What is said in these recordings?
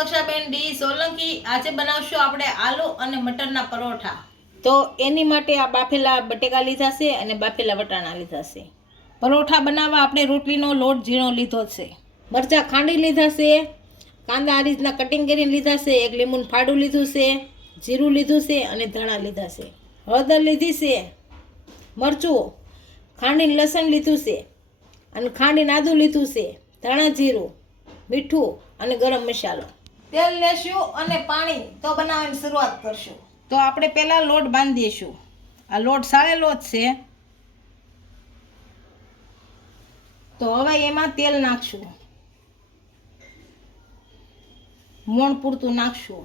દક્ષાબેન D Solanki. આજે બનાવશું આપણે આલુ અને મટરના પરોઠા। તો એની માટે આ બાફેલા બટેકા લીધા છે અને બાફેલા વટાણા લીધા છે। પરોઠા બનાવવા આપણે રોટલીનો લોટ ઝીણો લીધો છે, મરચાં ખાંડી લીધા છે, કાંદા આ રીતના કટિંગ કરીને લીધા છે, એક લીંબુનું ફાડું લીધું છે, જીરું લીધું છે અને ધાણા લીધા છે, હળદર લીધી છે, મરચું ખાંડીને લસણ લીધું છે અને ખાંડીને આદું લીધું છે, ધાણા જીરું, મીઠું અને ગરમ મસાલો। તેલ લેશું અને પાણી તો બનાવવાની શરૂઆત કરશું। તો આપણે પહેલાં લોટ બાંધી દઈશું। આ લોટ સાળેલો જ છે। તો હવે એમાં તેલ નાખશું, મોણ પૂરતું નાખશું।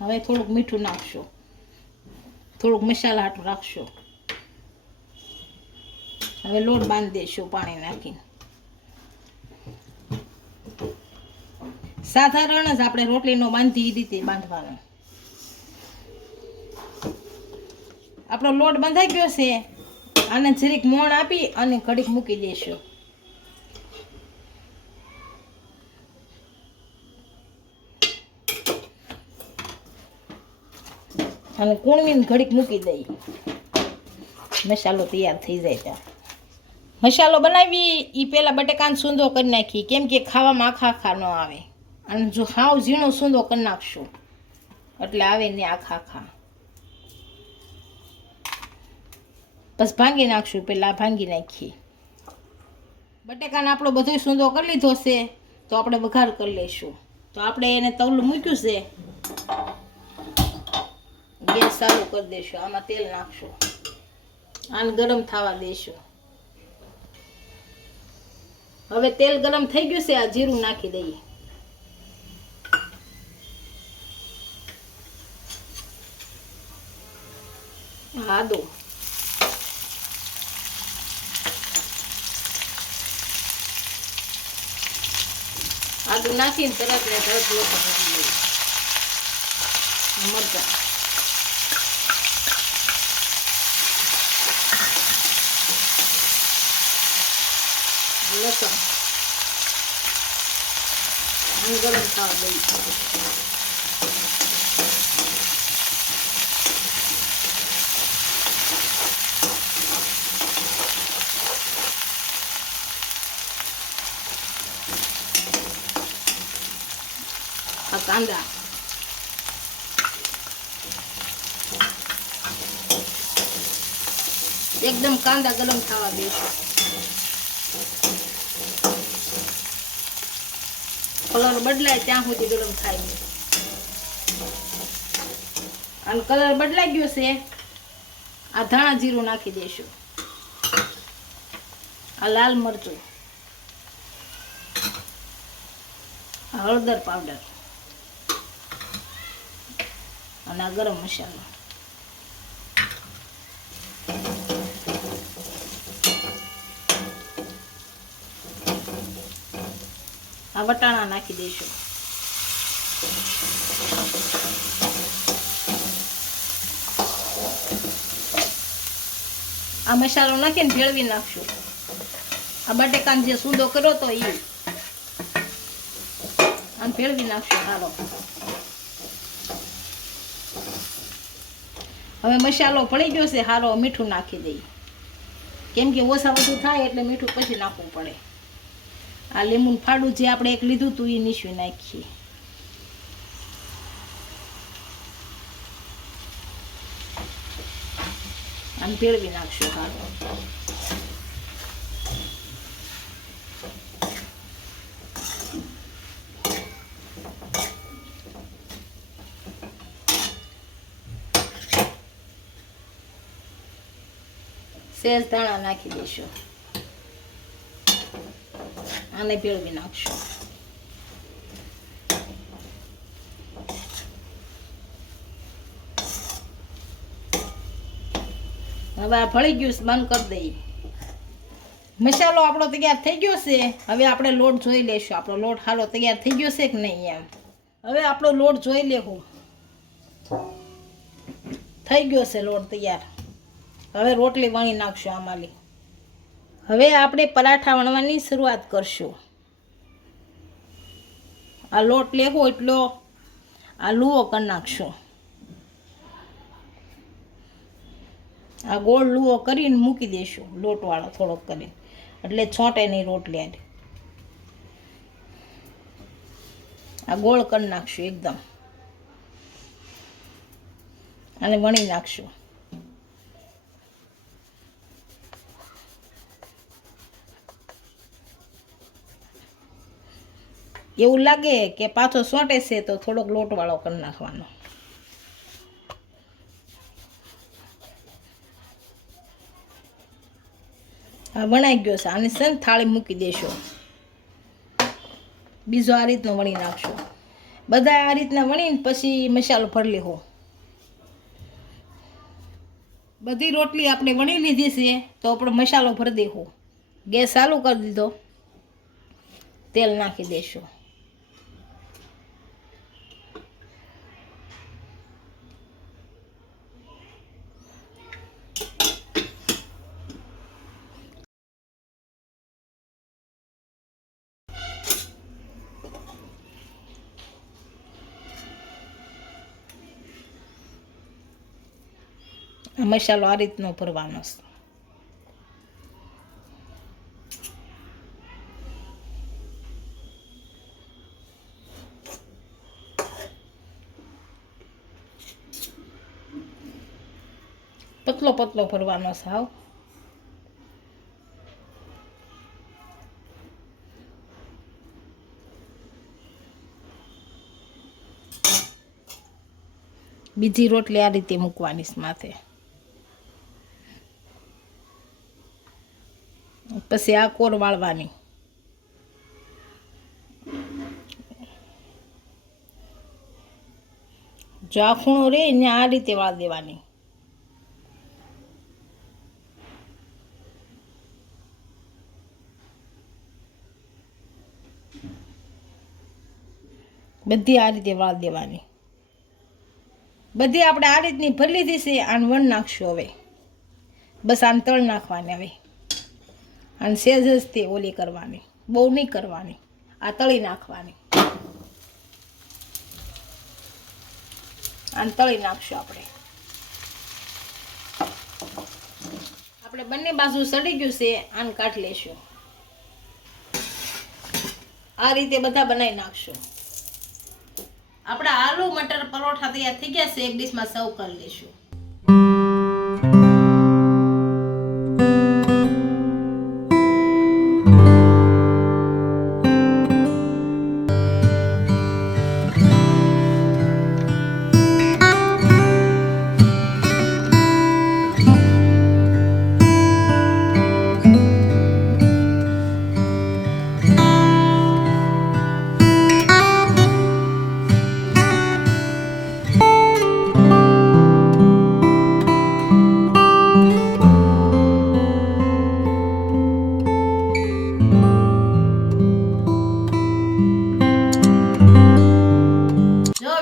હવે થોડુંક મીઠું નાખશું, થોડુંક મસાલા હાટું રાખશું। હવે લોટ બાંધી દઈશું પાણી નાખીને। સાધારણ જ આપણે રોટલીનો બાંધી એ રીતે બાંધવાનો। આપણો લોટ બંધાઈ ગયો છે, આને જરીક મોણ આપી અને ઘડીક મૂકી દઈશું। અને કૂણવીને ઘડીક મૂકી દઈએ, મસાલો તૈયાર થઈ જાય ત્યાં। મસાલો બનાવી એ પહેલાં બટેકાને સૂંદો કરી નાખી, કેમ કે ખાવામાં આખા આખા ન આવે। અને જો હાવ ઝીણો સૂંદો કરી નાખશું એટલે આવે ને આખા આખા। બસ ભાંગી નાખશું, પહેલાં ભાંગી નાખીએ। બટેકાને આપણો બધો સૂંદો કરી લીધો છે, તો આપણે વઘાર કરી લઈશું। તો આપણે એને તવલું મૂક્યું છે, ગેસ ચાલુ કરી દઈશું। આમાં તેલ નાખશું, આને ગરમ થવા દઈશું। હવે તેલ ગરમ થઈ ગયું છે, આ જીરું નાખી દઈએ। આદું, આદું નાખીને તરત ને તરત લોટ નાખી દઈએ। મરચાં, લસણ અને ગરમ થવા દઈએ। આ કાંદા, એકદમ કાંદા ગરમ થવા દઈશું। કલર બદલાય ત્યાં સુધી ગરમ થાય નહીં। અને કલર બદલાઈ ગયો છે, આ ધાણા જીરું નાખી દઈશું, આ લાલ મરચું, આ હળદર પાવડર અને આ ગરમ મસાલો। આ વટાણા નાખી દઈશું। આ મસાલો નાખીને ભેળવી નાખશું। આ બટેકાનો જે સૂંદો કર્યો તો એ આમ ભેળવી નાખશું સારો। હવે મસાલો ભળી ગયો છે સારો, મીઠું નાખી દઈએ, કેમ કે ઓછા વધુ થાય એટલે મીઠું પછી નાખવું પડે। આ લીંબુનું ફાડું જે આપણે એક લીધું હતું એ નીચવી નાખીએ। આમ ભેળવી નાખશું સારું। સેજ ધાણા નાખી દઈશું, આને ભેળવી નાખશું। હવે આ ભળી ગયું છે, બંધ કરી દઈએ। મસાલો આપણો તૈયાર થઈ ગયો છે। હવે આપણે લોટ જોઈ લઈશું, આપણો લોટ સારો તૈયાર થઈ ગયો છે કે નહીં એમ। હવે આપણો લોટ જોઈ લેવું, થઈ ગયો છે લોટ તૈયાર। હવે રોટલી વણી નાખશું આમાં। હવે આપણે પરાઠા વણવાની શરૂઆત કરશું. આ લોટ લેવો એટલો આ લુઓ કરી નાખશું. આ ગોળ લુઓ કરીને મૂકી દઈશું લોટવાળો થોડોક કરીને, એટલે છોંટે નહીં રોટલી. આ ગોળ કરી નાખશું એકદમ અને વણી નાખશું. એવું લાગે કે પાછો સોંટે છે તો થોડોક લોટવાળો કરી નાખવાનો. આ વણાઈ ગયો છે. આને છે ને થાળી મૂકી દેશો. બીજો આ રીતનો વણી નાખશો. બધા આ રીતના વણીને પછી મસાલો ભરી લેવો. બધી રોટલી આપણે વણી લીધી છે તો આપણે મસાલો ભરી દેવો. ગેસ ચાલુ કરી દીધો. તેલ નાખી દેશું. મસાલો આ રીતનો ભરવાનો છે. પતલો પતલો ભરવાનો છે. હાવ બીજી રોટલી આ રીતે મૂકવાની છે માથે. પછી આ કોર વાળવાની. જો આ ખૂણો રે ને આ રીતે વાળ દેવાની. બધી આ રીતે વાળ દેવાની. બધી આપણે આ રીતની ભરી લીધી છે. આને વણ નાખશું હવે. બસ આને તળ નાખવાની. હવે અને સેજ જ તે ઓલી કરવાની, બહુ નહીં કરવાની. આ તળી નાખવાની. આને તળી નાખશું આપણે. આપણે બંને બાજુ સડી ગયું છે. આને કાઢી લેશું. આ રીતે બધા બનાવી નાખશું. આપણા આલુ મટર પરોઠા તૈયાર થઈ ગયા છે. એક ડીશમાં સર્વ કરી લઈશું.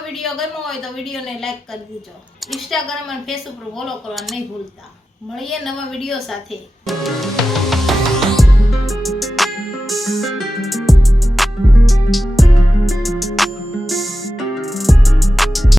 વિડીયો ગમ્યો હોય તો વિડીયોને લાઈક કરી દેજો. ઇન્સ્ટાગ્રામ અને ફેસબુક પર ફોલો કરવાનું નહીં ભૂલતા. મળીએ નવા વિડીયો સાથે.